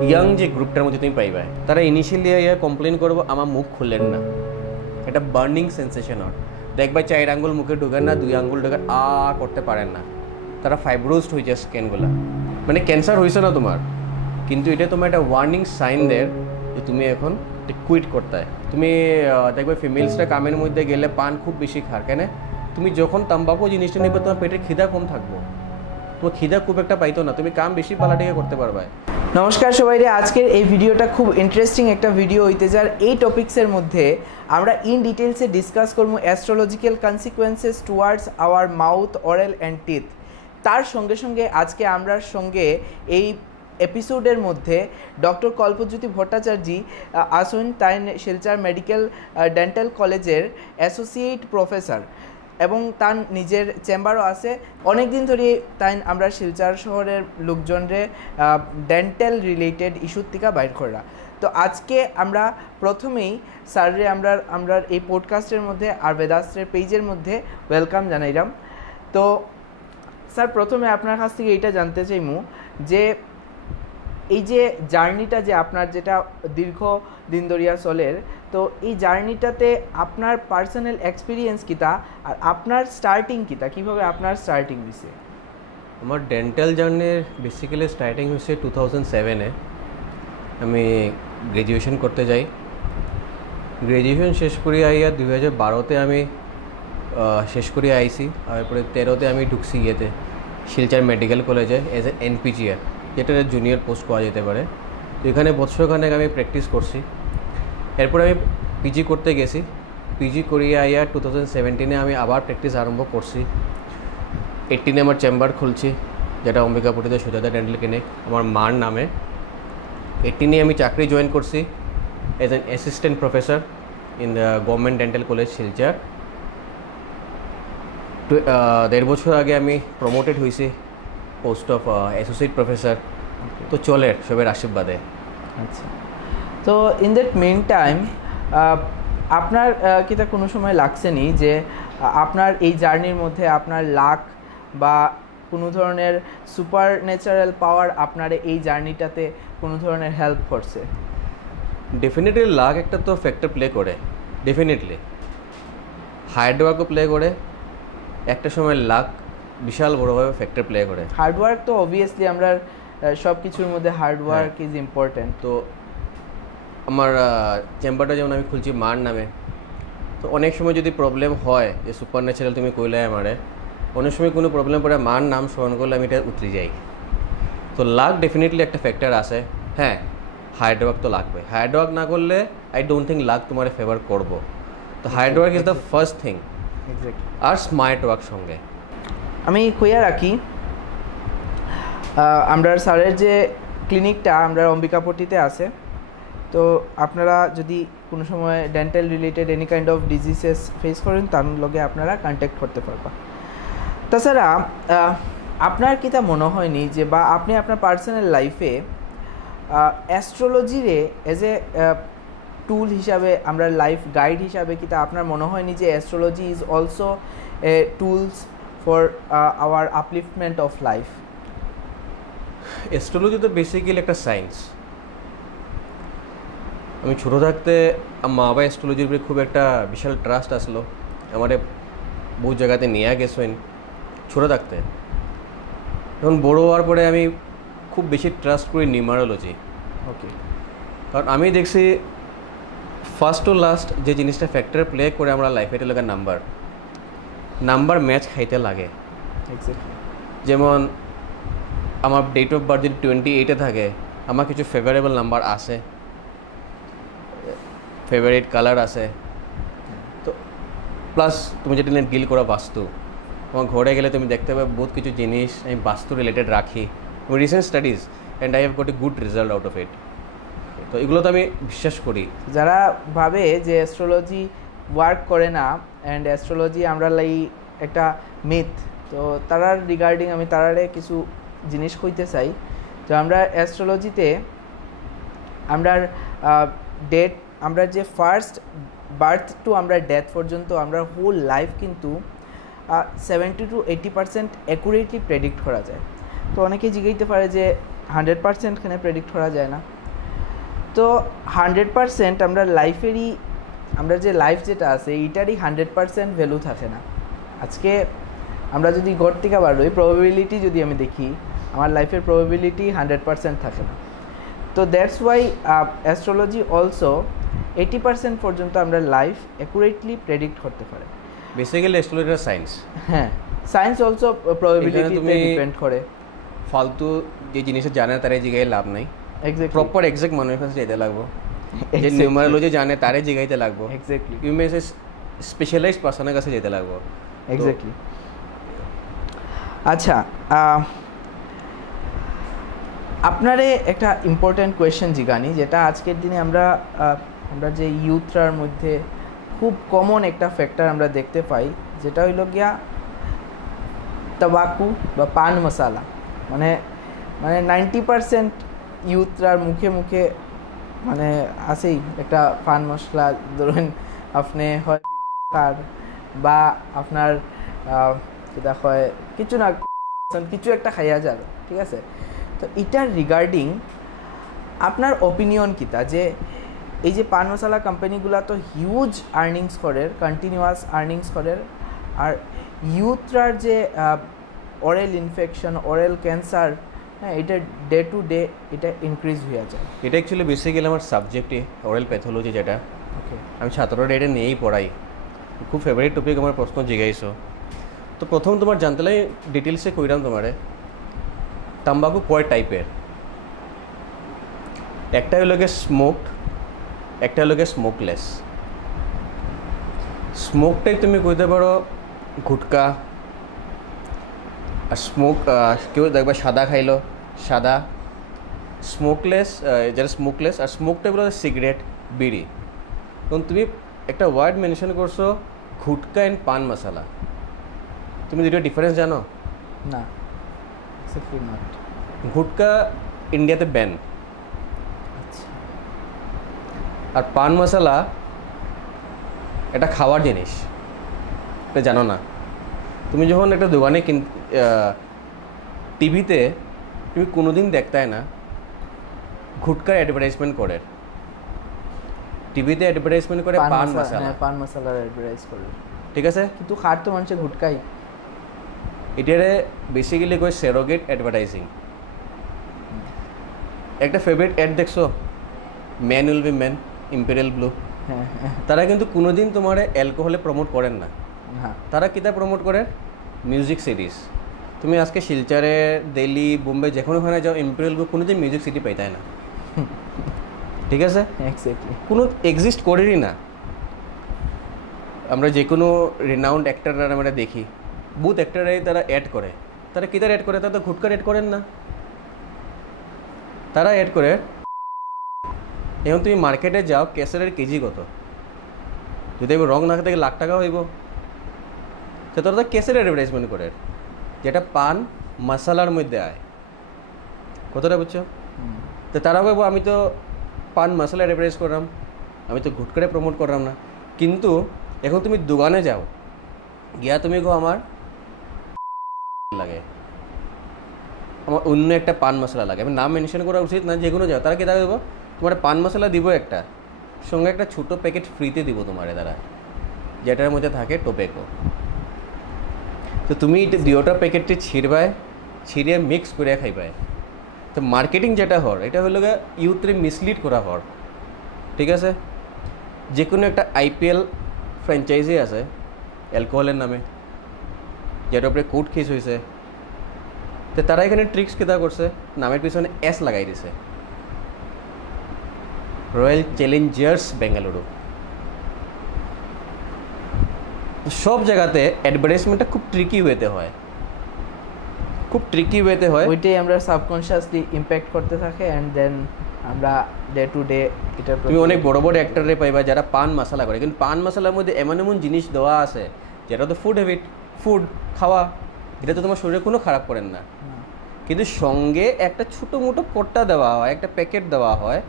Young যে গ্রুপটার মধ্যে তুমি পাইবা তারা ইনিশিয়ালি ইয়া কমপ্লেন করবো আমার মুখ খুলেন না, এটা বার্নিং সেন্সেশন হয়। দেখবা 4 আঙ্গুল মুখে ঢুকেন না, 2 আঙ্গুল ঢুকেন করতে পারেন না, তারা ফাইব্রোজড হয়ে যায় স্ক্যানগুলো, মানে ক্যান্সার হয়েছে না তোমার, কিন্তু এটা তোমার একটা ওয়ার্নিং সাইন দেয় যে তুমি এখন কুইট করতে হয়। তুমি দেখবে ফিমেলসরা কামের মধ্যে গেলে পান খুব বেশি খার, কেন তুমি যখন তাম্বাকু জিনিসটা নেবে তোমার পেটের খিদা কম থাকবো, তোমার খিদা খুব একটা পাইতো না, তুমি কাম বেশি পালাটিকে করতে পারবে। নমস্কার সবাইরে, আজকের এই ভিডিওটা খুব ইন্টারেস্টিং একটা ভিডিও হইতে যার। এই টপিক্সের মধ্যে আমরা ইন ডিটেলসে ডিসকাস করবো astrological consequences towards our mouth, oral and teeth. তার সঙ্গে সঙ্গে আজকে আমরা সঙ্গে এই এপিসোডের মধ্যে ডক্টর কল্পজ্যোতি ভট্টাচার্যী আসুন, তাই শিলচর মেডিকেল ডেন্টাল কলেজের অ্যাসোসিয়েট প্রফেসর এবং তার নিজের চেম্বারও আছে। অনেক দিন ধরে তাই আমরা শিলচর শহরের লোকজনরে ডেন্টাল রিলেটেড ইস্যুর থেকে বাইর করা। তো আজকে আমরা প্রথমেই স্যাররে আমরা এই পডকাস্টের মধ্যে আর বেদাস্ত্রের পেজের মধ্যে ওয়েলকাম জানাইলাম। তো স্যার, প্রথমে আপনার কাছ থেকে এইটা জানতে চাইমু যে এই যে জার্নিটা যে আপনার যেটা দীর্ঘ দিন ধরিয়া চলের, তো এই জার্নিটাতে আপনার পার্সোনাল এক্সপিরিয়েন্স কিতা আর আপনার স্টার্টিং কিতা, কীভাবে আপনার স্টার্টিং দিছে? আমার ডেন্টাল জার্নির বেসিক্যালি স্টার্টিং হয়েছে 2007-এ। আমি গ্র্যাজুয়েশন করতে যাই, গ্র্যাজুয়েশন শেষ করি আইয়া 2012-তে আমি শেষ করি আইসি, তারপরে 2013-তে আমি ঢুকছি ইয়েতে শিলচর মেডিকেল কলেজে এজ এ এনপিজিআর, যেটা জুনিয়র পোস্ট পাওয়া যেতে পারে। তো এখানে বছরখানেক আমি প্র্যাকটিস করছি, এরপরে আমি পিজি করতে গেছি। পিজি করিয়ে আইয়া 2017-এ আমি আবার প্র্যাকটিস আরম্ভ করছি। 18-এ আমার চেম্বার খুলছি, যেটা অম্বিকাপুরীতে সুজাতা ডেন্টাল ক্লিনিক আমার মার নামে। 18-এ আমি চাকরি জয়েন করছি as an assistant professor in the government dental college Silchar. 1.5 বছর আগে আমি প্রমোটেড হয়েছি পোস্ট অফ অ্যাসোসিয়েট প্রফেসর। তো চলে সবের আশীর্বাদে। আচ্ছা, তো ইন দ্যাট মেন টাইম আপনার কিতা কোনো সময় লাগছে নি যে আপনার এই জার্নির মধ্যে আপনার লাক বা কোনো ধরনের সুপার ন্যাচারাল পাওয়ার আপনার এই জার্নিটাতে কোনো ধরনের হেল্প করছে? ডেফিনেটলি লাক একটা তো ফ্যাক্টর প্লে করে, ডেফিনেটলি হার্ডওয়ার্কও প্লে করে, একটা সময় লাক বিশাল বড়োভাবে ফ্যাক্টর প্লে করে। হার্ডওয়ার্ক তো অবভিয়াসলি আমরা সব কিছুর মধ্যে হার্ডওয়ার্ক ইজ ইম্পর্ট্যান্ট। তো আমার চেম্বারটা যেমন আমি খুলছি মার নামে, তো অনেক সময় যদি প্রবলেম হয় যে সুপার ন্যাচারাল তুমি কইলে আমারে, অনেক সময় কোনো প্রবলেম পড়ে মার নাম স্মরণ করলে আমি এটা উতরে যাই। তো লাক ডেফিনেটলি একটা ফ্যাক্টর আছে। হ্যাঁ, হার্ডওয়ার্ক তো লাগবে, হার্ডওয়ার্ক না করলে আই ডোন্ট থিঙ্ক লাক তোমার ফেভার করবো। তো hard work is the first thing, আর স্মার্ট ওয়ার্ক সঙ্গে। আমি কইয়া রাখি, আমরা স্যারের যে ক্লিনিকটা আমরা অম্বিকাপট্টিতে আছে, তো আপনারা যদি কোনো সময় dental related any kind of diseases face করেন তার লগে আপনারা কন্ট্যাক্ট করতে পারবা। তাছাড়া আপনার কি তা মনে হয়নি যে বা আপনি আপনার পার্সোনাল লাইফে অ্যাস্ট্রোলজিরে এজ এ টুল হিসাবে, আমরা লাইফ গাইড হিসাবে কি তা আপনার মনে হয়নি যে astrology is also a tools for our আপলিফটমেন্ট of life? Astrology তো বেসিক্যালি একটা সায়েন্স। আমি ছোটো থাকতে মা বাবা অ্যাস্ট্রোলজির উপরে খুব একটা বিশাল ট্রাস্ট আসলো, আমারে বহু জায়গাতে নিয়ে গেছেন ছোটো থাকতে। এখন বড়ো হওয়ার পরে আমি খুব বেশি ট্রাস্ট করি নিউমারোলজি। ওকে, কারণ আমি দেখছি ফার্স্ট টু লাস্ট যে জিনিসটা ফ্যাক্টর প্লে করে আমরা লাইফে, এটা লাগে নাম্বার ম্যাচ খাইতে লাগে। এক্স্যাক্টলি। যেমন আমার ডেট অফ বার্থ যদি 28-এ থাকে, আমার কিছু ফেভারেবল নাম্বার আছে, ফেভারিট কালার আছে। তো প্লাস তুমি যেটা নিয়ে ডিল করা বাস্তু, তোমার ঘরে গেলে তুমি দেখতে পাবে বহুত কিছু জিনিস আমি বাস্তু রিলেটেড রাখি, recent studies and I have got a good result out of it. তো এগুলো তো আমি বিশ্বাস করি। যারা ভাবে যে অ্যাস্ট্রোলজি ওয়ার্ক করে না অ্যান্ড অ্যাস্ট্রোলজি আমরা একটা মিথ, তো তারার রিগার্ডিং আমি তারারে কিছু জিনিস কইতে চাই। তো আমরা অ্যাস্ট্রোলজিতে আমরা ডেট, আমরা যে ফার্স্ট বার্থ টু আমরা ডেথ পর্যন্ত আমরা হোল লাইফ কিন্তু 70 to 80% অ্যাকুরেটলি প্রেডিক্ট করা যায়। তো অনেকে জিজ্ঞাসতে পারে যে 100% এখানে প্রেডিক্ট করা যায় না। তো 100% আমরা লাইফেরই, আমরা যে লাইফ যেটা আছে এইটারই 100% ভ্যালু থাকে না। আজকে আমরা যদি গড় থেকে বাড়ই, প্রবাবিলিটি যদি আমি দেখি, আমার লাইফের প্রবাবিলিটি 100% থাকে না। তো দ্যাটস ওয়াই অ্যাস্ট্রোলজি অলসো 80% পর্যন্ত আমরা লাইফ অ্যাকুরেটলি প্রেডিক্ট করতে পারে। Basically astrology science. হ্যাঁ, সায়েন্স অলসো প্রবাবিলিটিতে ডিপেন্ড করে। ফালতু যে জিনিস জানে তার জায়গায় লাভ নাই, এক্স্যাক্টলি প্রপার এক্সাক্ট মানুষের কাছে যেতে লাগবো, যে নিউমারোলজি জানে তারে জায়গাইতে লাগবো, এক্স্যাক্টলি ইউ মে স্পেশালাইজড পার্সনের কাছে যেতে লাগবো। এক্স্যাক্টলি। আচ্ছা, আপনারে একটা ইম্পর্ট্যান্ট কোয়েশ্চেন জিগানি, যেটা আজকের দিনে আমরা যে ইউথরার মধ্যে খুব কমন একটা ফ্যাক্টর আমরা দেখতে পাই, যেটা হইল গিয়া তাবাকু বা পান মশালা। মানে 90% ইউথরার মুখে মুখে মানে আছেই একটা পান মশলা। ধরুন আপনি হয় বা আপনার যেটা হয় কিছু না কিছু একটা খাইয়া যাবে, ঠিক আছে? তো এটার রিগার্ডিং আপনার ওপিনিয়ন কিতা, যে এই যে পান মশলা কোম্পানিগুলো তো হিউজ আর্নিংস করে, কন্টিনিউয়াস আর্নিংস করে, আর ইউথরার যে অরেল ইনফেকশন, অরেল ক্যান্সার, হ্যাঁ, এটা ডে টু ডে এটা ইনক্রিজ হয়ে যায়। এটা অ্যাকচুয়ালি বেসিক্যালি আমার সাবজেক্টে অরেল প্যাথোলজি, যেটা ওকে আমি ছাত্ররা এটা নিয়েই পড়াই। খুব ফেভারিট টপিক আমার, প্রশ্ন জিগাইছো। তো প্রথম তোমার জানতে লাগে ডিটেলসে কইরাম তোমারে তাম্বাকু কয় টাইপের। একটা হলো গিয়ে স্মোকড, একটা হলো গিয়ে স্মোকলেস। স্মোকটাই তুমি কইতে পারো গুটকা, আর স্মোক কেউ দেখবা সাদা খাইলো, সাদা। স্মোকলেস, যারা স্মোকলেস, আর স্মোকটা বলো সিগারেট, বিড়ি। তখন তুমি একটা ওয়ার্ড মেনশন করছো গুটকা অ্যান্ড পান মশলা। তুমি দুটো ডিফারেন্স জানো? না, এক্স্যাক্টলি নট। গুটকা ইন্ডিয়াতে ব্যান, আচ্ছা, আর পান মশলা এটা খাওয়ার জিনিস, এটা জানো না। তুমি যখন একটা দোকানে টিভিতে তুমি কোনোদিন দেখতাই না গুটকার অ্যাডভার্টাইজমেন্ট করে, টিভিতে অ্যাডভার্টাইজমেন্ট করে পান মশলা, পান মশলার অ্যাডভার্টাইজ করে, ঠিক আছে? কিন্তু খার তো মানুষের গুটকাই। এটারে বেসিক্যালি কয় সেরোগেট অ্যাডভার্টাইজিং। একটা ফেভারিট অ্যাড দেখছো, man will be man, imperial blue. হ্যাঁ, তারা কিন্তু কোনোদিন তোমার অ্যালকোহলে প্রমোট করেন না, হ্যাঁ, তারা কিতা প্রমোট করে? Music series. তুমি আজকে শিলচরে, দিল্লি, বোম্বে যেখানে ওখানে যাও, ইম্পেরিয়াল ব্লু কোনোদিন মিউজিক সিটি পাইতাই না, ঠিক আছে? এক্স্যাক্টলি। কোনো এক্সিস্ট করেরই না। আমরা যে কোনো রিনাউন্ড অ্যাক্টাররা আমরা দেখি, বহুত অ্যাক্টারাই তারা অ্যাড করে। তারা কিতার অ্যাড করে? তারা তো গুটকার অ্যাড করেন না, তারা অ্যাড করে। এখন তুমি মার্কেটে যাও, ক্যাসেলের কেজি কত? যদি আমি রং না থাকে লাখ টাকা হইব। তো তারা তো ক্যাসের অ্যাডভার্টাইজমেন্ট করে, যেটা পান মশলার মধ্যে আয়। কতটা বুঝছো? তো তারা বলবো আমি তো পান মশলা অ্যাডভার্টাইজ করলাম, আমি তো গুটকারে প্রমোট করলাম না। কিন্তু এখন তুমি দোকানে যাও, গিয়া তুমি গো আমার লাগে, আমার অন্য একটা পান মশলা লাগে, আমি নাম মেনশন করা উচিত না, যে কোনো যাও তারা কি দেবো, তোমার পান মশলা দিব একটা, সঙ্গে একটা ছোটো প্যাকেট ফ্রিতে দিব তোমারে তারা, যেটার মধ্যে থাকে টোবেকো। তো তুমি দুটা প্যাকেটটি ছিঁড়িয়ে মিক্স করে খাইবাই। তো মার্কেটিং যেটা হর, এটা হলো গিয়ে ইউথরে মিসলিড করা হর, ঠিক আছে? যে কোনো একটা IPL ফ্র্যাঞ্চাইজি আছে অ্যালকোহলের নামে, যেটার উপরে কোর্ট কেস হয়েছে। তো তারা এখানে ট্রিক্স কেটা করছে, নামের পিছনে S লাগাই দিছে, রয়্যাল চ্যালেঞ্জার্স বেঙ্গালুরু। সব জায়গাতে অ্যাডভার্টাইজমেন্টটা খুব ট্রিকি ওয়েতে হয়, খুব ট্রিকি ওয়েতে হয়। ওইটাই আমরা সাবকনশিয়াসলি ইম্প্যাক্ট করতে থাকে, অ্যান্ড দেন আমরা ডে টু ডে এটা। তুমি অনেক বড় বড় অ্যাক্টরে পাইবা যারা পান মশলা করে, কিন্তু পান মশলার মধ্যে এমন এমন জিনিস দেওয়া আছে যেটা তো ফুড হ্যাবিট, ফুড খাওয়া, এটা তো তোমার শরীরে কোনো খারাপ করেন না, কিন্তু সঙ্গে একটা ছোটো মোটো পট্টা দেওয়া হয়, একটা প্যাকেট দেওয়া হয়,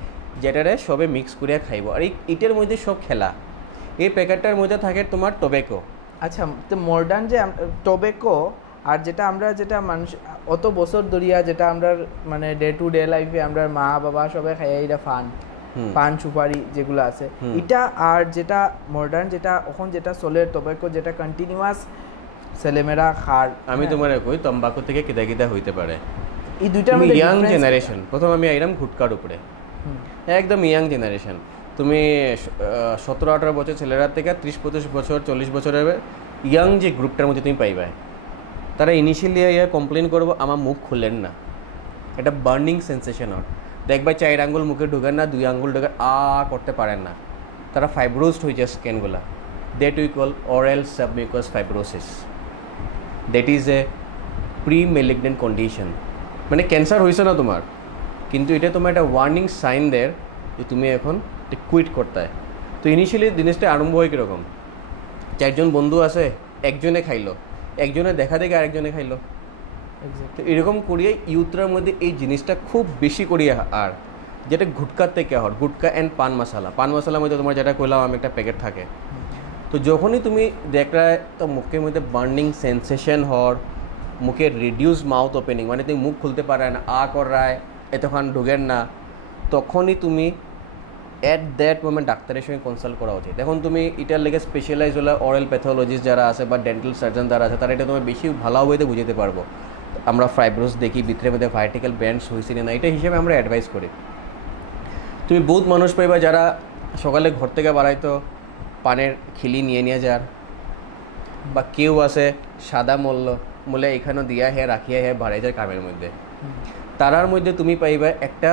যেটারে সবে মিক্স করিয়া খাইব। আর এটার মধ্যে সব খেলা, এই প্যাকেটটার মধ্যে থাকে তোমার টোবেকো। আচ্ছা, তো মডার্ন যে টোবেকো আর যেটা মানুষ অত বছর ধরিয়া যেটা আমরা মানে ডে টু ডে লাইফে আমরা মা বাবা সবাই খাই এটা পান সুপারি যেগুলো আছে এটা, আর যেটা মডার্ন যেটা এখন যেটা চলে টোবাকো যেটা কন্টিনিউয়াস ছেলেমেয়েরা খার। আমি তোমার কই তম্বাকু থেকে কিদা কিদা হইতে পারে এই দুইটার মধ্যে ইয়াং difference জেনারেশন। প্রথম আমি আইলাম গুটকার উপরে, একদম ইয়াং জেনারেশন। তুমি 17-18 বছর ছেলেরা থেকে 30-35 বছর 40 বছরের ইয়াং যে গ্রুপটার মধ্যে তুমি পাইবা, তারা ইনিশিয়ালি কমপ্লেন করবো আমার মুখ খুলেন না, এটা বার্নিং সেন্সেশন হয়। দেখবা 4 আঙ্গুল মুখে ঢুকেন না, 2 আঙ্গুল ঢুকে করতে পারেন না, তারা ফাইব্রোসড হয়ে যায় স্কিনগুলা। That we call oral submucous fibrosis. That is a pre malignant condition, মানে ক্যান্সার হয়েছে না তোমার, কিন্তু এটা তোমার একটা ওয়ার্নিং সাইন দেয় যে তুমি এখন কুইট করতে হয়। তো ইনিশিয়ালি জিনিসটা আরম্ভ হয় কীরকম, 4 জন বন্ধু আছে, একজনে খাইলো, একজনে দেখা দেখে আরেকজনে খাইলো, তো এরকম করিয়ে ইউথরার মধ্যে এই জিনিসটা খুব বেশি করিয়ে। আর যেটা গুটকার থেকে হয়, গুটকা অ্যান্ড পান মশলার মধ্যে তোমার যেটা কইলাম আমি একটা প্যাকেট থাকে। তো যখনই তুমি দেখরা তো মুখের মধ্যে বার্নিং সেন্সেশন হওয়ার, মুখে রিডিউস মাউথ ওপেনিং, মানে তুমি মুখ খুলতে পারে না, করায় এতক্ষণ ঢুকেন না, তখনই তুমি অ্যাট দ্যাট মোমেন্ট ডাক্তারের সঙ্গে কনসাল্ট করা উচিত। এখন তুমি এটার লেগে স্পেশালাইজ হলে অরাল প্যাথোলজিস্ট যারা আছে বা ডেন্টাল সার্জন যারা আছে, তারা এটা তোমার বেশি ভালোভাবে বুঝতে পারবো। আমরা ফাইব্রোস দেখি ভিতরে মধ্যে ভার্টিক্যাল ব্যান্ডস হয়েছে না, এটা হিসেবে আমরা অ্যাডভাইস করি। তুমি বহুত মানুষ পাইবা যারা সকালে ঘর থেকে বাড়াইতো পানের খিলি নিয়ে যার, বা কেউ আছে সাদা মূলে এখানেও দিয়া রাখিয়া বাড়াই যায় কামের মধ্যে। তারার মধ্যে তুমি পাইবা একটা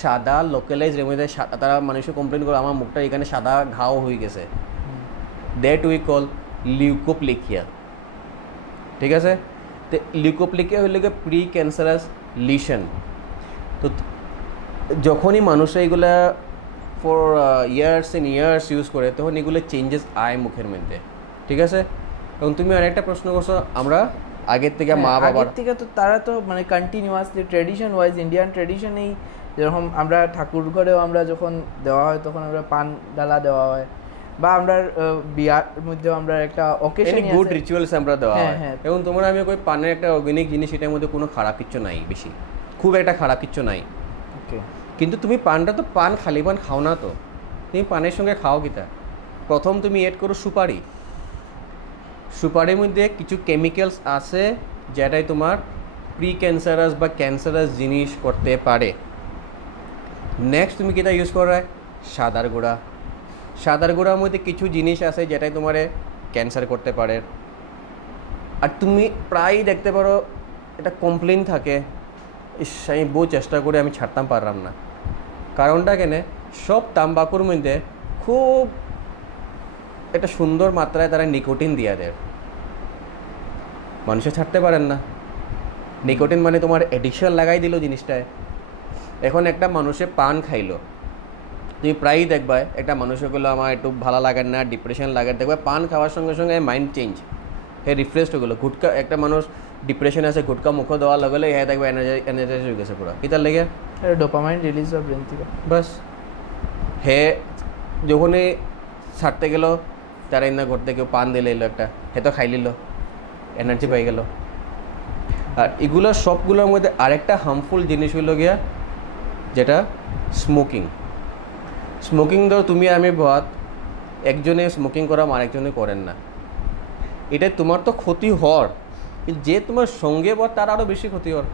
সাদা লোকালাইজ মধ্যে, তারা মানুষে কমপ্লেন করে আমার মুখটা এখানে সাদা ঘাও হয়ে গেছে। That we call leukoplakia. ঠিক আছে, তো লিউকোপ্লেকিয়া হইলে প্রি ক্যান্সারাস লিশন। তো যখনই মানুষ এইগুলা for years and years use করে, তখন এগুলো চেঞ্জেস আয় মুখের মধ্যে। ঠিক আছে, এবং তুমি আরেকটা প্রশ্ন করছো আমরা আগের থেকে মা বাবার থেকে, তো তারা তো মানে কন্টিনিউয়াসলি ট্রেডিশন ওয়াইজ ইন্ডিয়ান ট্রেডিশনেই, যেরকম আমরা ঠাকুর ঘরেও আমরা যখন দেওয়া হয় তখন আমরা পান ডালা দেওয়া হয়, বা আমরা বিয়ার মধ্যেও আমরা একটা অকেশন গুড রিচুয়ালস আমরা দেওয়া হয়। এবং তোমরা আমি কই পানের একটা অর্গানিক জিনিস, এটার মধ্যে কোনো খারাপ কিছু নাই, বেশি খুব একটা খারাপ কিছু নাই। ওকে, কিন্তু তুমি পানটা তো খালি পান খাও না, তো তুমি পানের সঙ্গে খাও কিটা। প্রথম তুমি এড করো সুপারির মধ্যে কিছু কেমিক্যালস আছে যেটাই তোমার প্রি ক্যান্সারাস বা ক্যান্সারাস জিনিস করতে পারে। নেক্সট তুমি কিটা ইউজ করা সাদার গুঁড়ার মধ্যে কিছু জিনিস আছে যেটাই তোমার ক্যান্সার করতে পারে। আর তুমি প্রায় দেখতে পারো এটা কমপ্লেন থাকে, আমি বহু চেষ্টা করে আমি ছাড়তাম পারলাম না। কারণটা কেন, সব তাম্বাকুর মধ্যে খুব একটা সুন্দর মাত্রায় তারা নিকোটিন দিয়া দেয়, মানুষে ছাড়তে পারেন না। নিকোটিন মানে তোমার এডিকশন লাগাই দিল জিনিসটায়। এখন একটা মানুষে পান খাইলো, তুমি প্রায়ই দেখবা একটা মানুষগুলো আমার একটু ভালো লাগে না, ডিপ্রেশন লাগে, দেখবা পান খাওয়ার সঙ্গে সঙ্গে মাইন্ড চেঞ্জ, রিফ্রেশড হয়ে গেলো। গুটকা একটা মানুষ ডিপ্রেশন আছে, গুটকা মুখ দেওয়ার লগে লগে দেখবে এনার্জাইজ হয়ে গেছে পুরো। কিতার লেগে ডোপামাইন রিলিজ হয় ব্রেন থেকে, বাস যখনই ছাড়তে গেল, তারা ইন্না করতে কেউ পান দিলে এলো একটা, তো খাই নিল, এনার্জি পাই গেল। আর এগুলো সবগুলোর মধ্যে আরেকটা হার্মফুল জিনিস হইল গিয়া যেটা স্মোকিং ধরো তুমি আমি ভাত একজনে স্মোকিং করাম আরেকজনে করেন না, এটা তোমার তো ক্ষতি হওয়ার, যে তোমার সঙ্গে বর তার আরও বেশি ক্ষতি হওয়ার,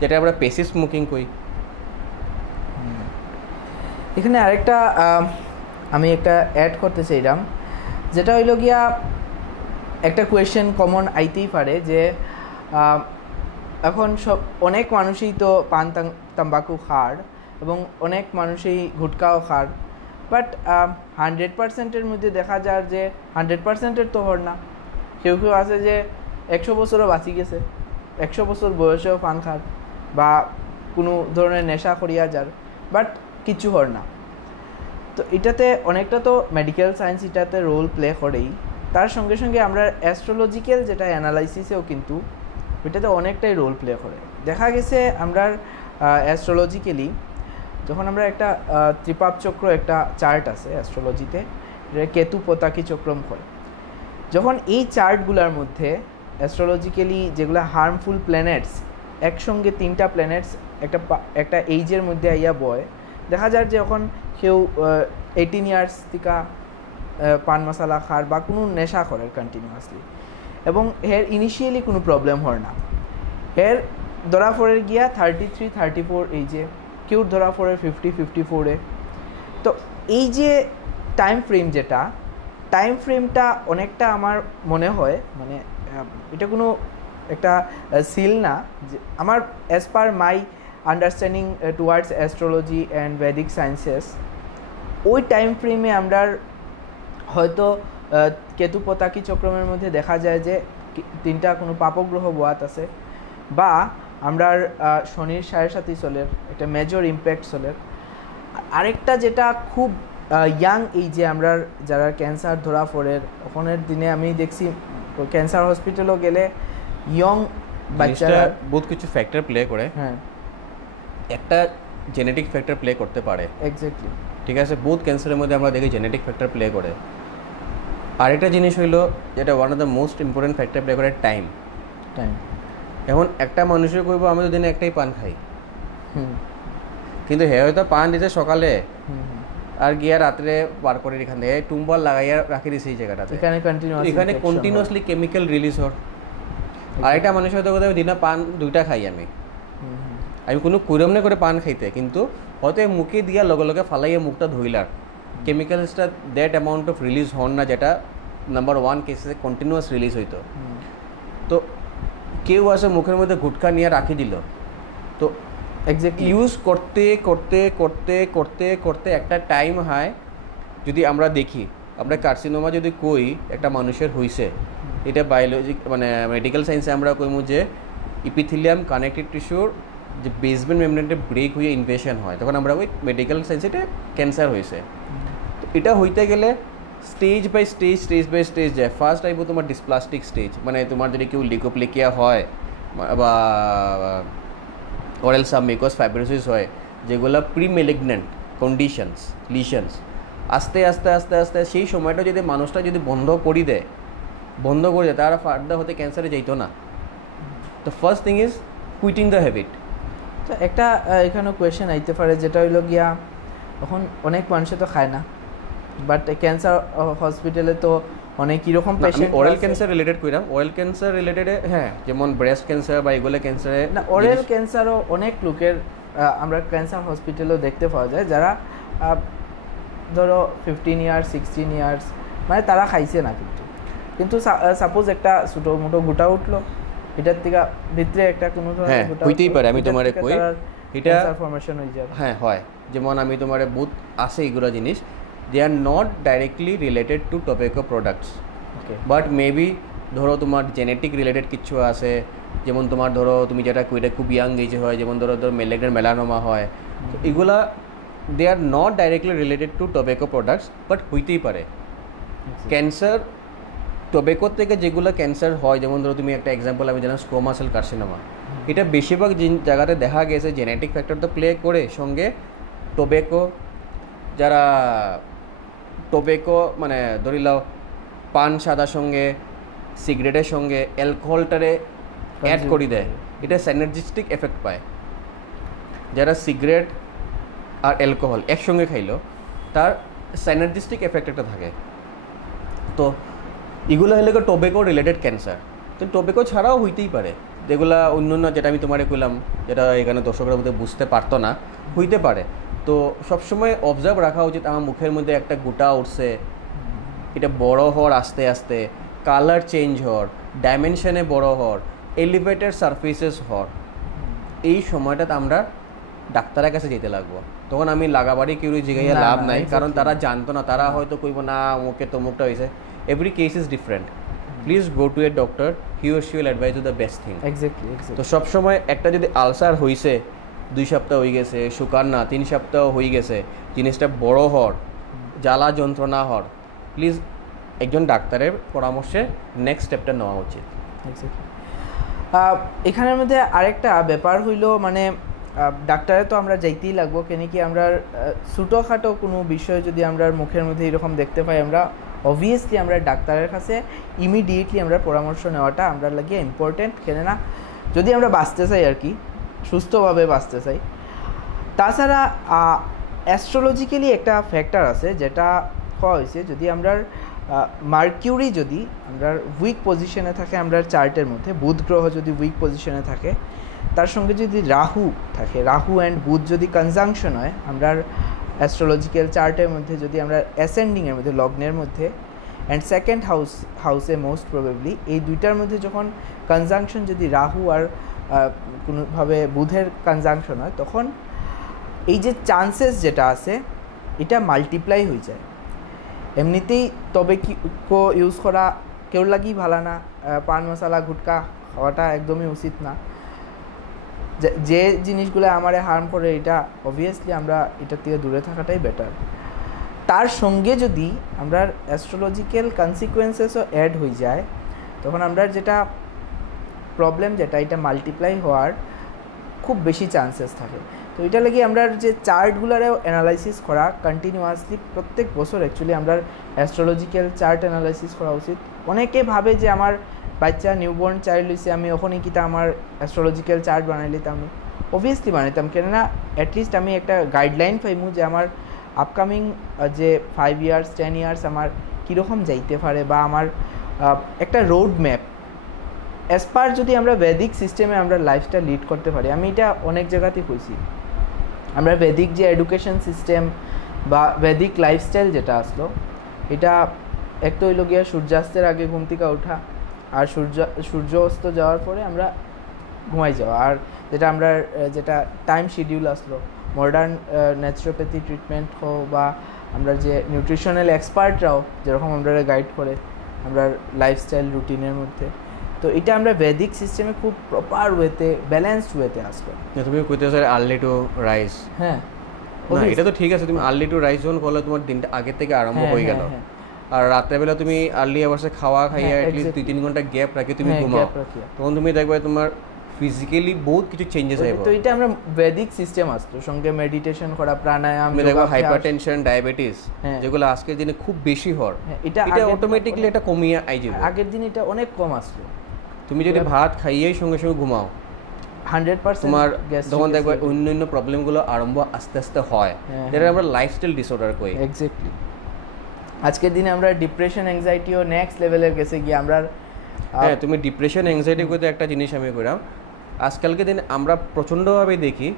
যেটা আমরা পেসিভ স্মোকিং করি। এখানে আরেকটা আমি একটা অ্যাড করতে চাইলাম, যেটা হইল গিয়া একটা কোয়েশ্চেন কমন আইতেই পারে যে এখন অনেক মানুষই তো পান তাম্বাকু খার এবং অনেক মানুষই গুটকাও খার, বাট 100%-এর মধ্যে দেখা যায় যে 100%-এর তো হর না। কেউ আছে যে 100 বছরও বাঁচি গেছে, 100 বছর বয়সেও পান খার বা কোনো ধরনের নেশা করিয়া যার, বাট কিছু হর না। তো এটাতে অনেকটা তো মেডিকেল সায়েন্স এটাতে রোল প্লে করেই, তার সঙ্গে সঙ্গে আমরা অ্যাস্ট্রোলজিক্যাল যেটা অ্যানালাইসিসেও কিন্তু এটাতে অনেকটাই রোল প্লে করে। দেখা গেছে আমরা অ্যাস্ট্রোলজিক্যালি যখন আমরা একটা ত্রিপাপ চক্র একটা চার্ট আছে অ্যাস্ট্রোলজিতে, কেতু পতাকি চক্রম হয়, যখন এই চার্টগুলোর মধ্যে অ্যাস্ট্রোলজিক্যালি যেগুলো হার্মফুল প্ল্যানেটস একসঙ্গে 3টা প্ল্যানেটস একটা এইজের মধ্যে আইয়া বয়, দেখা যায় যে যখন কেউ 18 ইয়ার্স থেকে পান মশালা খার বা কোনো নেশা করে কন্টিনিউয়াসলি, এবং এর ইনিশিয়ালি কোনো প্রবলেম হয় না, এর ধরা পড়ে গিয়া 33-34 এইজে, কেউ ধরা পড়ে 50-54-এ। তো এই যে টাইম ফ্রেমটা অনেকটা আমার মনে হয় মানে এটা কোনো একটা সিল না, যে আমার as per my understanding towards astrology and Vedic sciences, ওই টাইম ফ্রেমে আমরা হয়তো কেতু পতাকি চক্রমের মধ্যে দেখা যায় যে 3টা কোনো পাপগ্রহ বোয়াত আছে, বা আমরা শনির 7.5 চলের একটা মেজর ইম্প্যাক্ট চলের। আরেকটা যেটা খুব ইয়াং এই যে আমরা যারা ক্যান্সার ধরা পড়ে, ওখানের দিনে আমি দেখছি ক্যান্সার হসপিটালও গেলে ইয়ং বাচ্চারা বহুত কিছু ফ্যাক্টর প্লে করে। হ্যাঁ, একটা জেনেটিক ফ্যাক্টর প্লে করতে পারে, এক্স্যাক্টলি, ঠিক আছে। বহুত ক্যান্সারের মধ্যে আমরা দেখি জেনেটিক ফ্যাক্টর প্লে করে। আরেকটা জিনিস হইলো যেটা one of the most important factor play করে, টাইম। এখন একটা মানুষের কইব আমি তো দিনে একটাই পান খাই, কিন্তু হে হয়তো পান দিতে সকালে আর গিয়া রাত্রে বার করে এখান থেকে টুম্বল লাগাইয়া রাখি দিছে এই জায়গাটাতে, এখানে কন্টিনিউয়াসলি কেমিক্যাল রিলিজ হর। আরেকটা মানুষ হয়তো আমি দিনে পান 2টা খাই, আমি কোনো কুরম না করে পান খাইতে, কিন্তু হয়তো মুখে দিয়া লগে লগে ফালাইয়া মুখটা ধুইলার কেমিক্যালসটা দ্যাট অ্যামাউন্ট অফ রিলিজ হন না, যেটা নাম্বার 1 কেসে কন্টিনিউয়াস রিলিজ হইতো। তো কেউ আসে মুখের মধ্যে গুটখা নিয়ে রাখি দিল, তো ইউজ করতে করতে করতে করতে করতে একটা টাইম হয়, যদি আমরা দেখি আমরা কার্সিনোমা যদি কই একটা মানুষের হইছে, এটা বায়োলজি মানে মেডিকেল সায়েন্সে আমরা কইমু যে ইপিথিলিয়াম কানেক্টিভ টিস্যুর যে বেসমেন্ট মেমব্রেনটা ব্রেক হয়ে ইনভেশন হয়, তখন আমরা ওই মেডিকেল সায়েন্সে এটা ক্যান্সার হয়েছে। তো এটা হইতে গেলে স্টেজ বাই স্টেজ যায়। ফার্স্ট আইব তোমার ডিসপ্লাস্টিক স্টেজ, মানে তোমার যদি কেউ লিকোপ্লেকিয়া হয় বা অরেল সাবমিউকাস ফাইব্রোসিস হয়, যেগুলো প্রি মেলিগন্যান্ট কন্ডিশনস লিশনস, আস্তে আস্তে আস্তে আস্তে সেই সময়টা যদি মানুষটা যদি বন্ধ করে দেয় তারা ফার্দার হতে ক্যান্সারে যাইতো না। তো first thing is quitting the habit. তো একটা এখানে কোয়েশ্চেন আইতে পারে, যেটা হইল গিয়া এখন অনেক মানুষে তো খায় না, বাট ক্যান্সার হসপিটালে তো অনেক কীরকম পেশেন্ট ওরাল ক্যান্সার রিলেটেড কইরাম, ওরাল ক্যান্সার রিলেটেডে হ্যাঁ, যেমন ব্রেস্ট ক্যান্সার বা এগুলো ক্যান্সারে না, ওরাল ক্যান্সারও অনেক লোকের আমরা ক্যান্সার হসপিটালেও দেখতে পাওয়া যায়, যারা ধরো 15 ইয়ার্স 16 ইয়ার্স মানে তারা খাইছে না, কিন্তু সাপোজ একটা ছোটো মোটো গোটা উঠলো, এটার থেকে ভিতরে একটা কোনো হ্যাঁ হইতেই পারে। আমি তোমারে কই এটা ফরমেশন হয়ে যাবে, হ্যাঁ হয়। যেমন আমি তোমারে বহুত আছে এগুলো জিনিস, they are not directly related to tobacco products, but maybe ধরো তোমার জেনেটিক রিলেটেড কিছু আছে, যেমন তোমার ধরো তুমি যেটা কইটা খুব ইয়াং এজে হয়, যেমন ধরো মেলাগ্রেন মেলানোমা হয়, তো এগুলা they are not directly related to tobacco products, but হইতেই পারে। ক্যান্সার টোব্যাকোর থেকে যেগুলো ক্যান্সার হয়, যেমন ধরো তুমি একটা এক্সাম্পল আমি জানাম স্কোমা সেল কার্সিনোমা, এটা বেশিরভাগ জায়গাতে দেখা গেছে জেনেটিক ফ্যাক্টর তো প্লে করে, সঙ্গে টোব্যাকো যারা টোব্যাকো মানে ধরি লাও পান সাদার সঙ্গে সিগারেটের সঙ্গে অ্যালকোহলটারে অ্যাড করে দেয়, এটা সাইনার্জিস্টিক এফেক্ট পায়। যারা সিগারেট আর অ্যালকোহল একসঙ্গে খাইলো তার সাইনার্জিস্টিক এফেক্ট একটা থাকে। তো এগুলো হলে টোব্যাকো রিলেটেড ক্যান্সার, তো টোব্যাকো ছাড়াও হইতেই পারে, যেগুলো অন্য অন্য যেটা আমি তোমারে কইলাম, যেটা এখানে দর্শকরা বোধহয় বুঝতে পারতো না, হইতে পারে। তো সবসময় অবজার্ভ রাখা উচিত, আমার মুখের মধ্যে একটা গোটা উঠছে, এটা বড় হওয়ার আস্তে আস্তে, কালার চেঞ্জ হওয়ার, ডাইমেনশনে বড় হওয়ার, এলিভেটেড সারফেসেস হওয়ার, এই সময়টাতে আমরা ডাক্তারের কাছে যেতে লাগবো। তখন আমি লাগাবাড়ি কেউ জিগাইয়া লাভ নাই, কারণ তারা জানতো না, তারা হয়তো কইব না মুখে তমুকটা হয়েছে। Every case is different, please go to a doctor, he or she will advise you the best thing. Exactly. তো সবসময় একটা যদি আলসার হয়েছে 2 সপ্তাহ হয়ে গেছে, শুকার না 3 সপ্তাহ হয়ে গেছে, জিনিসটা বড় হওয়ার, জ্বালা যন্ত্রণা হওয়ার, প্লিজ একজন ডাক্তারের পরামর্শে নেক্সট স্টেপটা নেওয়া উচিত। এখানের মধ্যে আরেকটা ব্যাপার হইল, মানে ডাক্তারে তো আমরা যাইতেই লাগবো, কেন কি আমরা ছোটোখাটো কোনো বিষয় যদি আমরা মুখের মধ্যে এরকম দেখতে পাই, আমরা অবভিয়াসলি আমরা ডাক্তারের কাছে ইমিডিয়েটলি আমরা পরামর্শ নেওয়াটা আমরা লাগিয়ে ইম্পর্টেন্ট, কেননা যদি আমরা বাঁচতে চাই আর কি, সুস্থভাবে বাঁচতে চাই। তাছাড়া অ্যাস্ট্রোলজিক্যালি একটা ফ্যাক্টর আছে যেটা হওয়া হয়েছে, যদি আমরা মার্কিউরি যদি আমরা উইক পজিশনে থাকে আমরা চার্টের মধ্যে, বুধ গ্রহ যদি উইক পজিশনে থাকে, তার সঙ্গে যদি রাহু থাকে, রাহু অ্যান্ড বুধ যদি কনজাংশন হয় আমরা অ্যাস্ট্রোলজিক্যাল চার্টের মধ্যে, যদি আমরা অ্যাসেন্ডিংয়ের মধ্যে লগ্নের মধ্যে অ্যান্ড সেকেন্ড হাউসে মোস্ট প্রবেবলি এই দুইটার মধ্যে যখন কনজাংশন যদি রাহু আর কোনোভাবে বুধের কনজাংশন হয়, তখন এই যে চান্সেস যেটা আছে এটা মাল্টিপ্লাই হয়ে যায় এমনিতেই। তবে কি ইউজ করা কেউ লাগি ভালো না, পান মশলা গুটকা খাওয়াটা একদমই উচিত না। যে জিনিসগুলো আমারে হার্ম করে এটা অবভিয়াসলি আমরা এটার থেকে দূরে থাকাটাই বেটার। তার সঙ্গে যদি আমরা অ্যাস্ট্রোলজিক্যাল কনসিকুয়েন্সেসও অ্যাড হয়ে যায়, তখন আমরা যেটা প্রবলেম যেটা এটা মাল্টিপ্লাই হওয়ার খুব বেশি চান্সেস থাকে। তো এটা লাগি আমরা যে চার্টগুলোরও অ্যানালাইসিস করা কন্টিনিউয়াসলি প্রত্যেক বছর অ্যাকচুয়ালি আমরা অ্যাস্ট্রোলজিক্যাল চার্ট অ্যানালাইসিস করা উচিত। অনেকে ভাবে যে আমার বাচ্চা নিউবর্ন চাইল্ড হয়েছে, আমি ওখানে কিতা আমার অ্যাস্ট্রোলজিক্যাল চার্ট বানাই লিতাম, আমি অবভিয়াসলি বানাইতাম, কেননা অ্যাটলিস্ট আমি একটা গাইডলাইন পাইমু যে আমার আপকামিং যে 5 ইয়ার্স 10 ইয়ার্স আমার কীরকম যাইতে পারে, বা আমার একটা রোড ম্যাপ অ্যাজ পার যদি আমরা বেদিক সিস্টেমে আমরা লাইফটা লিড করতে পারি। আমি এটা অনেক জায়গাতেই কইছি, আমরা বেদিক যে এডুকেশন সিস্টেম বা বেদিক লাইফস্টাইল যেটা আসলো, এটা এক তো হইল গিয়া সূর্যাস্তের আগে ঘুম থেকে ওঠা, আর সূর্য অস্ত যাওয়ার পরে আমরা ঘুমাই যাওয়া, আর যেটা টাইম শিডিউল আসলো মডার্ন ন্যাচুরোপ্যাথি ট্রিটমেন্ট হোক বা আমরা যে নিউট্রিশনাল এক্সপার্টরাও যেরকম আমরা গাইড করে আমরা লাইফস্টাইল রুটিনের মধ্যে, তো এটা আমরা বেদিক সিস্টেমে খুব প্রপার ওয়েতে ব্যালেন্সড ওয়েতে আসলো। তুমি কইতে চাই আর্লি টু রাইজ, হ্যাঁ না এটা তো ঠিক আছে, তুমি আর্লি টু রাইজ যখন করলে তোমার দিনটা আগে থেকে আরম্ভ হয়ে গেল, আর রাত্রেবেলা তুমি আর্লি আওয়ার্সে খাওয়া খাইয়া অ্যাটলিস্ট 2-3 ঘন্টা গ্যাপ রাখি তুমি ঘুমাও, তখন তুমি দেখবে তোমার ফিজিক্যালি বহুত কিছু চেঞ্জেস হবে। তো এটা আমরা বেদিক সিস্টেম আসতো, সঙ্গে মেডিটেশন করা, প্রাণায়াম, তুমি দেখো হাইপারটেনশন, ডায়াবেটিস যেগুলো আজকের দিনে খুব বেশি হয়, এটা অটোমেটিক্যালি এটা কমিয়ে আই যাবে। আগের দিন এটা অনেক কম আসলো। তুমি যদি ভাত খাইয়েই সঙ্গে সঙ্গে ঘুমাও 100% তোমার তখন দেখবে অন্যান্য প্রবলেমগুলো আরম্ভ আস্তে আস্তে হয়, যেটা আমরা লাইফস্টাইল ডিসঅর্ডার কই। এক্স্যাক্টলি, আজকের দিনে আমরা ডিপ্রেশন অ্যাংজাইটিও নেক্সট লেভেলের গেছে গিয়ে আমরা। হ্যাঁ, তুমি ডিপ্রেশন অ্যাংজাইটি করতে একটা জিনিস আমি কইরাম, আজকালকে দিন আমরা প্রচণ্ডভাবে দেখি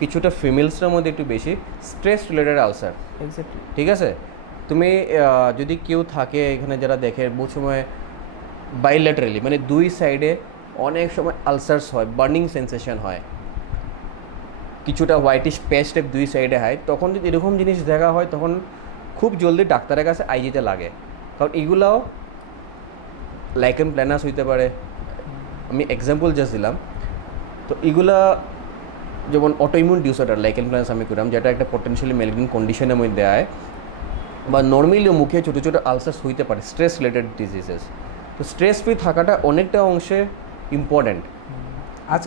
কিছুটা ফিমেলসের মধ্যে একটু বেশি স্ট্রেস রিলেটেড আলসার। এক্স্যাক্টলি, ঠিক আছে, তুমি যদি কেউ থাকে এখানে যারা দেখে বহু সময় বাইল্যাটারালি মানে দুই সাইডে অনেক সময় আলসারস হয়, বার্নিং সেন্সেশন হয়, কিছুটা হোয়াইটিশ প্যাচ টাইপ দুই সাইডে হয়, তখন যদি এরকম জিনিস দেখা হয় তখন খুব জলদি ডাক্তারের কাছে আইজিতে লাগে, কারণ এগুলাও লাইকেন প্ল্যানাস হইতে পারে। আমি এক্সাম্পল জাস্ট দিলাম, তো এগুলা যেমন অটোইমিউন ডিসঅর্ডার লাইকেন প্ল্যানাস আমি করলাম, যেটা একটা পটেনশিয়ালি ম্যালিগনেন্ট কন্ডিশনের মধ্যে আয়, বা নর্মালি মুখে ছোটো ছোটো আলসার্স হইতে পারে, স্ট্রেস রিলেটেড ডিজিজেস। তো স্ট্রেস ফ্রি থাকাটা অনেকটা অংশে ইম্পর্টেন্ট,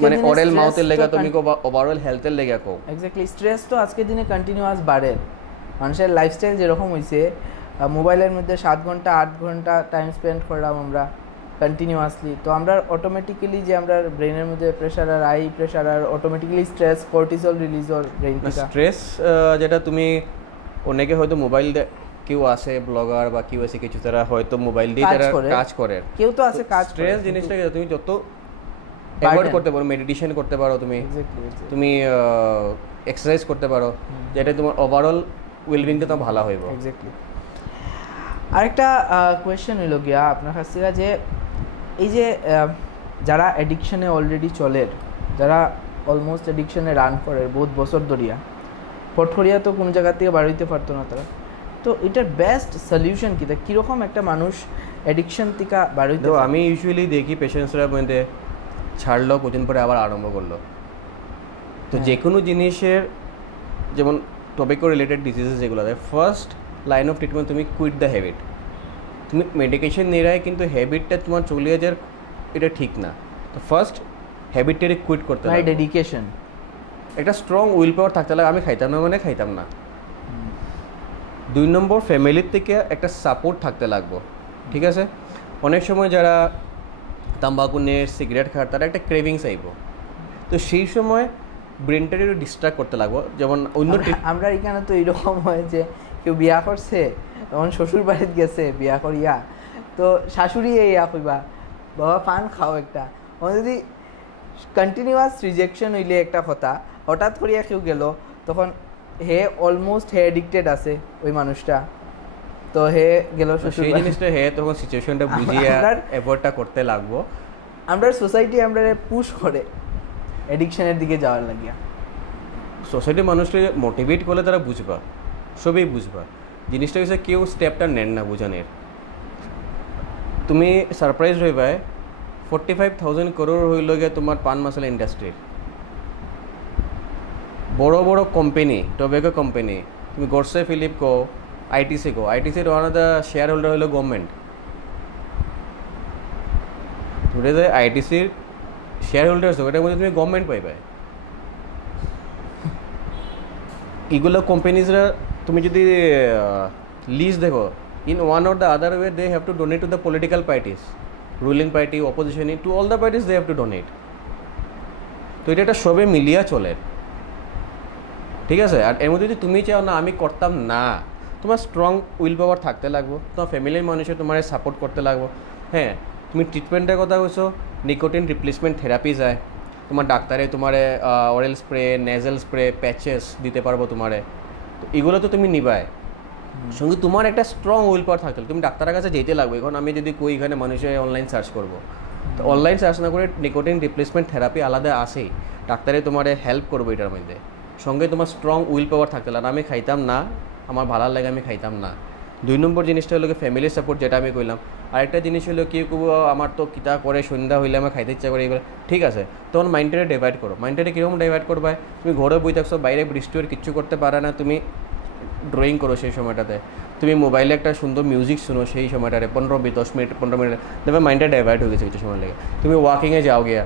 মানে অরেল মাউথের লেগা তুমি কো বা ওভারঅল হেলথের লেগা কো। এক্স্যাক্টলি, স্ট্রেস তো আজকের দিনে কন্টিনিউয়াস বাড়ে, মানুষের লাইফস্টাইল যেরকম হয়েছে, মোবাইলের মধ্যে 7 ঘন্টা 8 ঘন্টা টাইম স্পেন্ড করলাম আমরা কন্টিনিউয়াসলি, তো আমরা অটোমেটিক্যালি যে আমরা ব্রেনের মধ্যে প্রেশার আর আই প্রেশার আর অটোমেটিক্যালি স্ট্রেস কর্টিসল রিলিজ হয় ব্রেন থেকে। স্ট্রেস যেটা তুমি অনেকে হয়তো মোবাইল কেউ আছে ব্লগার বা কেউ আছে কিছু তারা হয়তো মোবাইল দিয়ে তারা কাজ করে, কেউ তো আছে কাজ। স্ট্রেস জিনিসটাকে তুমি যত অ্যাভয়েড করতে পারো, মেডিটেশন করতে পারো, তুমি এক্সারসাইজ করতে পারো, যেটা তোমার ওভারঅল ওয়েলবিংটা তো ভালো হইব। এক্স্যাক্টলি। আরেকটা কোয়েশ্চেন হইল গিয়া আপনার কাছ থেকে, যে এই যে যারা অ্যাডিকশনে অলরেডি চলে, যারা অলমোস্ট অ্যাডিকশনে রান করে বহুত বছর ধরিয়া, পটফরিয়া তো কোনো জায়গা থেকে বার হইতে পারতো না তারা, তো এটার বেস্ট সলিউশন কী, কীরকম একটা মানুষ অ্যাডিকশন থেকে বার হইতে? আমি ইউজুয়ালি দেখি পেশেন্টসরা মধ্যে ছাড়লো কদিন পরে আবার আরম্ভ করলো, তো যে কোনো জিনিসের যেমন টপিকো রিলেটেড ডিজিজেস যেগুলো আছে, ফার্স্ট লাইন অফ ট্রিটমেন্ট তুমি কুইট দ্য হ্যাবিট। তুমি মেডিকেশন নিয়ে রায় কিন্তু হ্যাবিটটা তোমার চলে যাওয়ার এটা ঠিক না, তো ফার্স্ট হ্যাবিটটাকে কুইট করতে হবে। 2 নম্বর ফ্যামিলির থেকে একটা সাপোর্ট থাকতে লাগবো, ঠিক আছে? অনেক সময় যারা তাম্বাকু নেয় সিগারেট খায় তারা একটা ক্রেভিংস আইব, তো সেই সময় ব্রেনটাকে একটু ডিস্ট্রাক্ট করতে লাগবো। যেমন অন্য আমরা এখানে তো এইরকম হয় যে কেউ বিয়া করছে, তখন শ্বশুর বাড়িতে গেছে বিয়া করিয়া, তো শাশুড়ি ইয়া কইবা বাবা পান খাও একটা, যদি কন্টিনিউয়াস রিজেকশন হইলে একটা কথা, হঠাৎ করিয়া কেউ গেল, তখন হে অলমোস্ট হে অ্যাডিক্টেড আছে ওই মানুষটা, তো হে গেল সেই জিনিসটা হে তখন সিচুয়েশনটা বুঝিয়ে এফোর্টটা করতে লাগবো। আমরা সোসাইটি আমরা পুশ করে অ্যাডিকশনের দিকে যাওয়ার লাগিয়া। সোসাইটির মানুষকে মোটিভেট করলে তারা বুঝবা, সবই বুঝবা। জিনিসটা হচ্ছে কেউ স্টেপটা নেন না বুঝানোর। তুমি সারপ্রাইজ হইবা 45,000 crore হইল গিয়ে তোমার পান মশলা ইন্ডাস্ট্রির বড় বড় কোম্পানি, টোব্যাকো কোম্পানি, তুমি Godfrey Phillips co, ITC co, আইটিসির one of the share holder হইল গভর্নমেন্ট। তুমি যে আইটিসির শেয়ার হোল্ডার্স ওটার মধ্যে তুমি গভর্নমেন্ট পাইবে। এগুলো কোম্পানিজরা তুমি যদি লিস্ট দেখো, in one or the other way they have to donate to the political parties, ruling party, opposition, to all the parties they have to donate. তো এটা একটা সবে মিলিয়া চলে, ঠিক আছে? আর এর মধ্যে যদি তুমি চাও না আমি করতাম না, তোমার স্ট্রং উইল পাওয়ার থাকতে লাগবো, তোমার ফ্যামিলির মানুষের তোমার সাপোর্ট করতে লাগবো। হ্যাঁ, তুমি ট্রিটমেন্টের কথা বলছো, নিকোটিন রিপ্লেসমেন্ট থেরাপি যায়, তোমার ডাক্তারে তোমার অরেল স্প্রে, নেজাল স্প্রে, প্যাচেস দিতে পারবো তোমারে, তো এগুলো তো তুমি নিবাই। সঙ্গে তোমার একটা স্ট্রং উইল পাওয়ার থাকতে, তুমি ডাক্তারের কাছে যেতে লাগবে। এখন আমি যদি কই এখানে মানুষের অনলাইন সার্চ করবো, তো অনলাইন সার্চ না করে নিকোটিন রিপ্লেসমেন্ট থেরাপি আলাদা আসেই, ডাক্তারে তোমার হেল্প করবো এটার মধ্যে। সঙ্গে তোমার স্ট্রং উইল পাওয়ার থাকতে লাগে, আমি খাইতাম না, আমার ভালো লাগে আমি খাইতাম না। 2 নম্বর জিনিসটা হলো ফ্যামিলি সাপোর্ট, যেটা আমি কইলাম। আরেকটা জিনিস হলো কেউ কেউ আমার তো কিতা করে সন্ধ্যা হইলে আমার খাইতে ইচ্ছা করে, এগুলো ঠিক আছে, তখন মাইন্ডটাকে ডিভাইড করো। মাইন্ডটাকে কীরকম ডিভাইড করবে? তুমি ঘরে বই থাকছো, বাইরে বৃষ্টি হয়ে কিচ্ছু করতে পারে না, তুমি ড্রয়িং করো সেই সময়টাতে, তুমি মোবাইলে একটা সুন্দর মিউজিক শুনো সেই সময়টাতে 10 মিনিট 15 মিনিট, দেখবে মাইন্ডটা ডাইভার্ট হয়ে গেছে কিছু সময় লেগে। তুমি ওয়াকিংয়ে যাও গিয়া,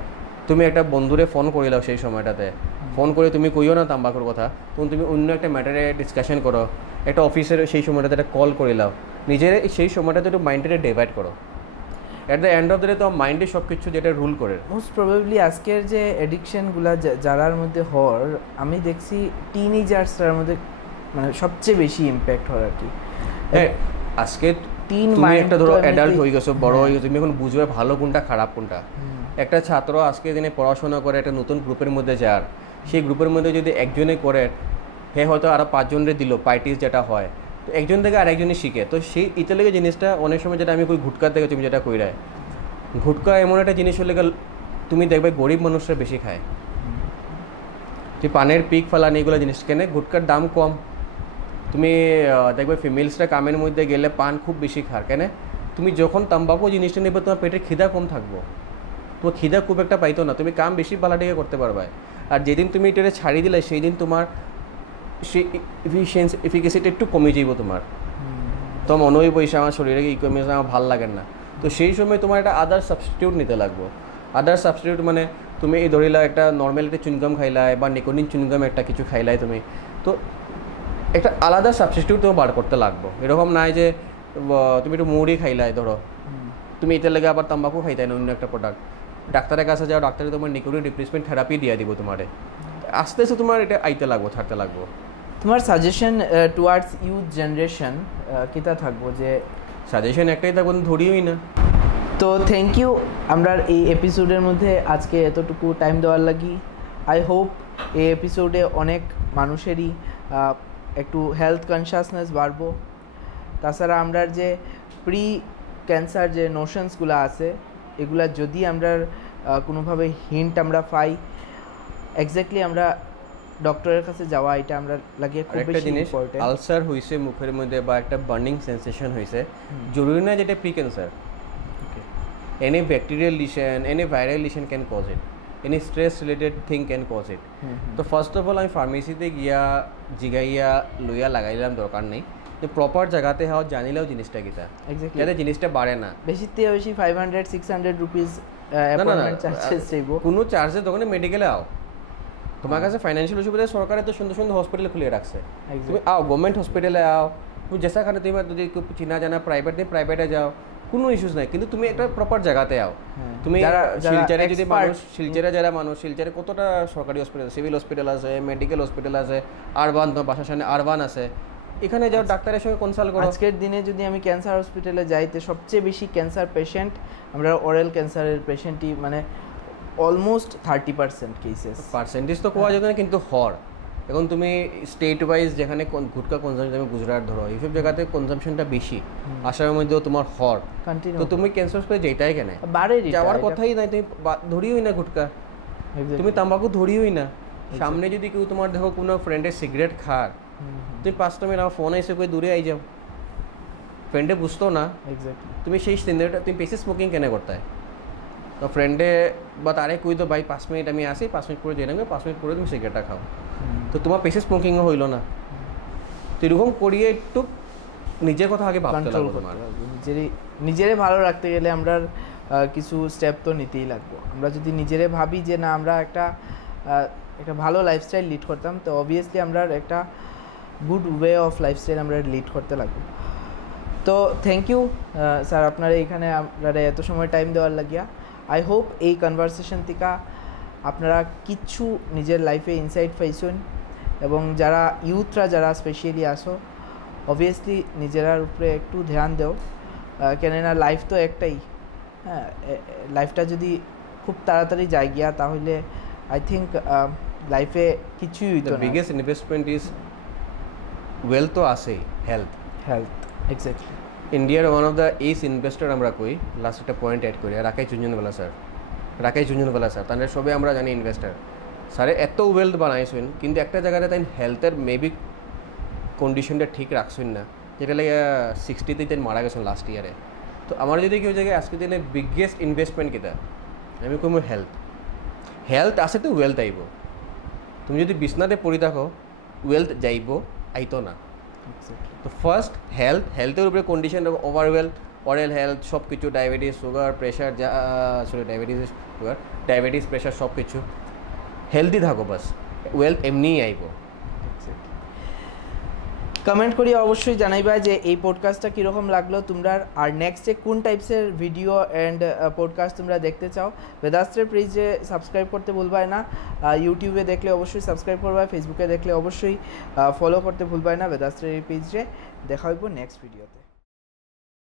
তুমি একটা বন্ধুরে ফোন করিলাও সেই সময়টাতে, ফোন করে তুমি কইও না তাম্বাকুর কথা, তখন তুমি অন্য একটা ম্যাটারে ডিসকাশন করো, একটা অফিসের সেই সময়টাতে একটা কল করিলাও, নিজের সেই সময়টাতে একটু মাইন্ডটাকে ডিভাইড করো। At the end of the day তো মাইন্ডে সব কিছু যেটা রুল করে। মোস্ট প্রবাবলি আজকের যে অ্যাডিকশানগুলো যারার মধ্যে হওয়ার আমি দেখছি টিনেজার্সটার মধ্যে মানে সবচেয়ে বেশি ইম্প্যাক্ট হয় আর কি। হ্যাঁ, আজকে তুমি একটা ধরো অ্যাডাল্ট হয়ে গেছো, বড় হয়ে গেছো, তুমি এখন বুঝবে ভালো কোনটা খারাপ কোনটা। একটা ছাত্র আজকে দিনে পড়াশোনা করে একটা নতুন গ্রুপের মধ্যে যার, সেই গ্রুপের মধ্যে যদি একজনে করে, হে হয়তো আরও 5 জনের দিল পার্টিস যেটা হয়, তো একজন থেকে আরেকজনই শিখে। তো সেই ইতে লেগে জিনিসটা অনেক সময় যেটা আমি কই ঘুটকা থেকে তুমি যেটা কইরায়, ঘুটকা এমন একটা জিনিস হলে তুমি দেখবে গরিব মানুষরা বেশি খায়। তুই পানের পিক ফালানি এগুলো জিনিস কেনে, ঘুটকার দাম কম। তুমি দেখবে ফিমেলসরা কামের মধ্যে গেলে পান খুব বেশি খার কেন, তুমি যখন তাম্বাকু জিনিসটা নেবে তোমার পেটের খিদা কম থাকবো, তোমার খিদা খুব একটা পাইতো না, তুমি কাম বেশি পালাটিকে করতে পারবে। আর যেদিন তুমি এটা ছাড়ি দিলে সেই দিন তোমার সেই এফিকেসিটা একটু কমে যাইব, তোমার তো মনে হইব এসে আমার শরীরে ইকোনমিক্স আমার ভালো লাগে না। তো সেই সময় তোমার একটা আদার সাবস্টিটিউট নিতে লাগবো। আদার সাবস্টিটিউট মানে তুমি এই ধরিলা একটা নর্মাল একটা চুইংগাম খাইলাই বা নিকোটিন চুইংগাম একটা কিছু খাইলাই তুমি, তো একটা আলাদা সাবস্টিটিউট তোমার বার করতে লাগবো। এরকম নাই যে তুমি একটু মুড়ি খাইলাই, ধরো তুমি এটার লেগে আবার তাম্বাকু খাইতাই না অন্য একটা প্রোডাক্ট, ডাক্তারের কাছে যাও, ডাক্তারে তোমার নিকোটিন রিপ্লেসমেন্ট থেরাপি দিয়ে দিব তোমারে, আস্তে আস্তে তোমার এটা আইতে লাগবো, ছাড়তে লাগবো। তোমার সাজেশন টুয়ার্ডস ইউথ জেনারেশন কিতা থাকবো? যে সাজেশন একটাই থাকবো, ধরিওই না। তো থ্যাংক ইউ আমরা এই এপিসোডের মধ্যে আজকে এতটুকু টাইম দেওয়ার লাগি। আই হোপ এই এপিসোডে অনেক মানুষেরই একটু হেলথ কনসিয়াসনেস বাড়বো। তাছাড়া আমরা যে প্রি ক্যান্সার যে নোশনসগুলো আছে এগুলা যদি আমরা কোনোভাবে হিন্ট আমরা পাই, এক্স্যাক্টলি আমরা ডক্টরের কাছে যাওয়া এটা আমরা লাগে খুব বেশি ইম্পর্টেন্ট। আলসার হইছে মুখের মধ্যে বা একটা বার্নিং সেন্সেশন হইছে, জরুরি না যেটা pre cancer. Any bacterial lesion, any viral lesion can cause it, any stress related thing can cause it. তো ফার্স্ট অফ অল আমি ফার্মেসিতে গিয়া জিগাইয়া লইয়া লাগাইলাম, দরকার নেই যে প্রপার জায়গাতে হওয়া জানিলেও জিনিসটা কিতা, যাতে জিনিসটা বাড়ে না। বেশিতে বেশি 500-600 রুপিস অ্যাপয়েন্টমেন্ট চার্জেস চাইবো, কোনো চার্জেস দোকানে মেডিকেলে আও, তোমার কাছে ফাইন্যান্সিয়াল অসুবিধা সরকারে তো সুন্দর সুন্দর হসপিটাল খুলে রাখছে, তুমি আও গভর্নমেন্ট হসপিটালে আও, যেখানে তুমি যদি চিনা জানা প্রাইভেট নেই প্রাইভেটে যাও, কোনো ইস্যুস নাই, কিন্তু তুমি একটা প্রপার জায়গাতে আও। তুমি শিলচরে যদি মানুষ শিলচরে কতটা সরকারি হসপিটাল, সিভিল হসপিটাল আছে, মেডিকেল হসপিটাল আছে, আরবান তো বাসার সামনে আরবান আছে, এখানে যাও ডাক্তারের সঙ্গে কনসাল্ট করো। আজকের দিনে যদি আমি ক্যান্সার হসপিটালে যাইতে সবচেয়ে বেশি ক্যান্সার পেশেন্ট আমরা ওরাল ক্যান্সারের পেশেন্টই, মানে অলমোস্ট 30% কেসেস, পার্সেন্টেজ তো কোয়া যেত না, কিন্তু হর এখন তুমি স্টেট ওয়াইজ যেখানে গুটকা কনজামশন, তুমি গুজরাট ধরো, এইসব জায়গাতে কনজামশনটা বেশি, আসামের মধ্যেও তোমার হর, তো তুমি ক্যান্সার হসপিটালে যেটাই কেন যাওয়ার কথাই নাই, তুমি ধরিওই না গুটকা, তুমি তাম্বাকু ধরিওই না। সামনে যদি কেউ তোমার দেখো কোনো ফ্রেন্ডের সিগারেট খার, তুমি 5 মিনিট আমার ফোন এসে কই দূরে আই যাও, ফ্রেন্ডে বুঝতো না তুমি সেই সিগারেটটা তুমি বেশি স্মোকিং কেন করতে হয়, তো ফ্রেন্ডে বা তারে কই তো ভাই 5 মিনিট আমি আসি, 5 মিনিট পরে যাই না, 5 মিনিট পরে তুমি সিগারেটটা খাও, তো তোমার পেশে স্মোকিংও হইল না। তো এরকম করিয়ে একটু নিজের কথা আগে ভাবতে লাগবে, তোমার নিজেরে ভালো রাখতে গেলে আমরা কিছু স্টেপ তো নিতেই লাগবো। আমরা যদি নিজেরে ভাবি যে না আমরা একটা ভালো লাইফস্টাইল লিড করতাম, তো অবভিয়াসলি আমরা একটা গুড ওয়ে অফ লাইফস্টাইল আমরা লিড করতে লাগবো। তো থ্যাংক ইউ স্যার, আপনারা এখানে আপনারা এত সময় টাইম দেওয়ার লাগিয়া। আই হোপ এই কনভারসেশন থেকে আপনারা কিছু নিজের লাইফে ইনসাইট পাইছেন, এবং যারা ইউথরা যারা স্পেশালি আসো, অবভিয়াসলি নিজেরার উপরে একটু ধ্যান দেও, কেননা লাইফ তো একটাই। হ্যাঁ, লাইফটা যদি খুব তাড়াতাড়ি যায় গিয়া, তাহলে আই থিঙ্ক লাইফে কিছুই হইতো না। বিগেস্ট ইনভেস্টমেন্ট ইজ ওয়েলথ তো আছেই, হেলথ এক্স্যাক্টলি। ইন্ডিয়ার one of the ace investor আমরা কই, লাস্ট একটা পয়েন্ট অ্যাড করি, রাকেশ ঝুনঝুনওয়ালা স্যার, তাহলে সবাই আমরা জানি ইনভেস্টার স্যারে এত ওয়েলথ বানাইছেন, কিন্তু একটা জায়গাতে তাই হেলথের মেবি কন্ডিশনটা ঠিক রাখছেন না, যেটা লাগে 60তে তাই মারা গেছেন লাস্ট ইয়ারে। তো আমার যদি কেউ জায়গায় আজকে দিনে বিগেস্ট ইনভেস্টমেন্ট কেটা, আমি কম হেলথ আছে তো ওয়েলথ আইব। তুমি যদি বিছনাতে পড়ি থাকো, ওয়েলথ যাইব, আইতো না। তো ফার্স্ট হেলথের উপরে কন্ডিশন, ওভারওয়েলথ, অরেল হেলথ, সব কিছু, diabetes, sugar, pressure, diabetes pressure সব কিছু হেলদি থাকো, বাস ওয়েলথ এমনিই আইব। কমেন্ট করি অবশ্যই জানাইবা যে এই পডকাস্টটা কীরকম লাগলো তোমরা, আর নেক্সটে কোন টাইপসের ভিডিও অ্যান্ড পডকাস্ট তোমরা দেখতে চাও। বেদাস্ত্রের পেজে সাবস্ক্রাইব করতে ভুলবাই না, ইউটিউবে দেখলে অবশ্যই সাবস্ক্রাইব করবা, ফেসবুকে দেখলে অবশ্যই ফলো করতে ভুলবাই না বেদাস্ত্রের এই পেজে। দেখা হইব নেক্সট ভিডিওতে।